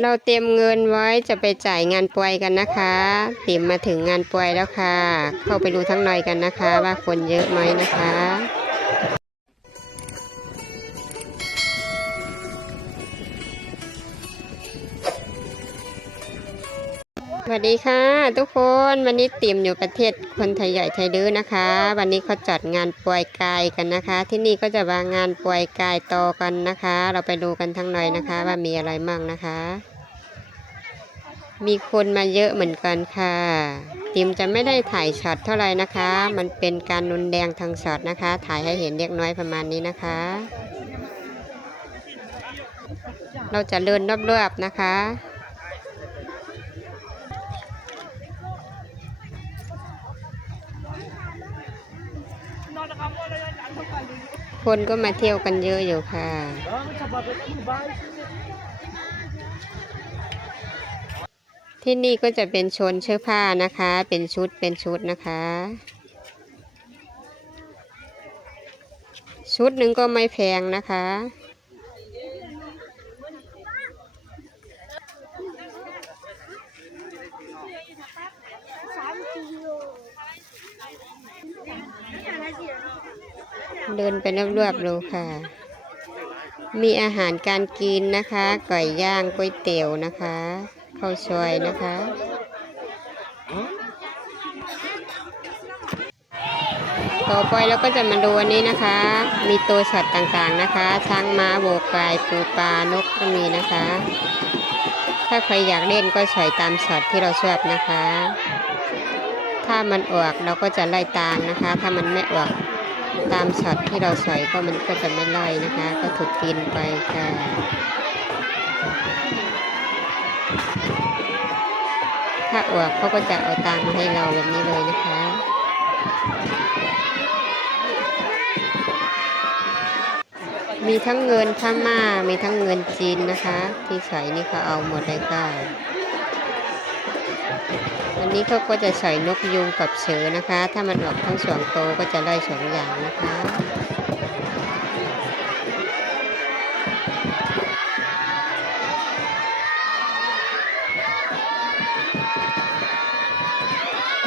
เราเตรียมเงินไว้จะไปจ่ายงานปล่อยกันนะคะเตรียมมาถึงงานปล่อยแล้วค่ะ เข้าไปดูทั้งหน่อยกันนะคะ ว่าคนเยอะไหมนะคะ วัสดีค่ะ ทุกคนวันนี้ตรียมอยู่ประเทศคนไทยใหญ่ไทยดื้อนะคะ วันนี้เขาจัดงานปล่อยกายกันนะคะ ที่นี่ก็จะวางงานปล่อยกายต่อกันนะคะ เราไปดูกันทั้งหน่อยนะคะ ว่ามีอะไรมั่งนะคะ มีคนมาเยอะเหมือนกันค่ะติมจะไม่ได้ถ่ายช็อตเท่าไหร่นะคะ มันเป็นการนุนแดงทางช็อตนะคะ ถ่ายให้เห็นเล็กน้อยประมาณนี้นะคะ เราจะเดินรอบๆนะคะ คนก็มาเที่ยวกันเยอะอยู่ค่ะ ที่นี่ก็จะเป็นชนเชื้อผ้านะคะ เป็นชุดเป็นชุดนะคะ ชุดหนึ่งก็ไม่แพงนะคะ เดินไปรอบๆดูค่ะ มีอาหารการกินนะคะไก่ย่างก๋วยเตี๋ยวนะคะข้าวซอยนะคะต่อไปเราก็จะมาดูอันนี้นะคะ มีตัวสัตว์ต่างๆนะคะ ช้างม้าโบกไก่ปูปลานกก็มีนะคะ ถ้าใครอยากเล่นก็ใสอยตามสัตว์ที่เราชอบนะคะ ถ้ามันออกเราก็จะไล่ตามนะคะ ถ้ามันไม่ออก ตามช็อตที่เราสอยก็มันก็จะไม่ไล่นะคะ ก็ถูกกินไปค่ะถ้าออกเขาก็จะเอาตังค์มาให้เราแบบนี้เลยนะคะมีทั้งเงินพม่ามีทั้งเงินจีนนะคะ ที่ใส่นี่เขาเอาหมดเลยค่ะ อันนี้เขาก็จะใส่นกยุงกับเสือนะคะ ถ้ามันออกทั้งสองโตก็จะได้สองอย่างนะคะ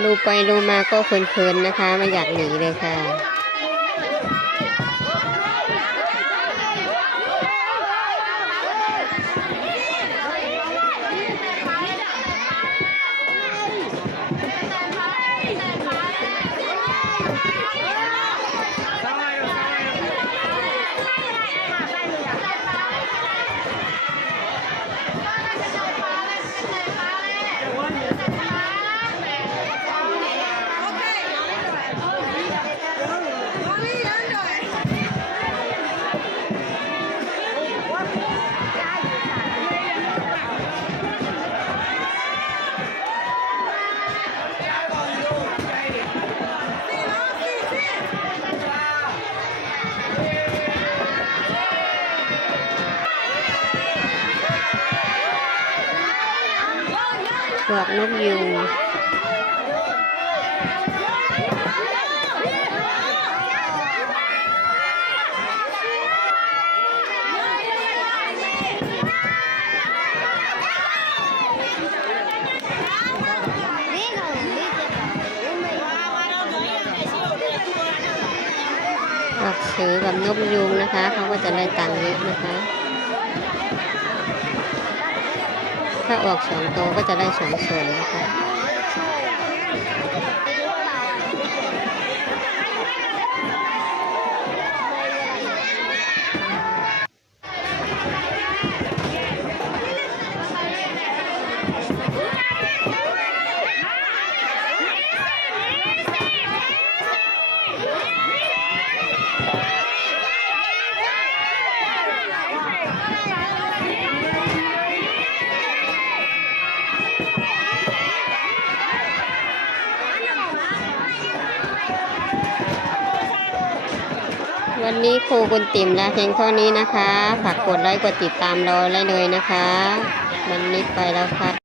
ดูไปดูมาก็เพลินๆนะคะ ไม่อยากหนีเลยค่ะ วกนกยูงพวกเสือกับนกยูงนะคะ เขาก็จะได้ตังค์เยอะนะคะ ถ้าออกสองตัวก็จะได้สองส่วนนะคะ วันนี้ครูกุนติ่มลาเพียงเท่านี้นะคะ ฝากกดไลค์กดติดตามเราได้เลยนะคะ วันนี้ไปแล้วค่ะ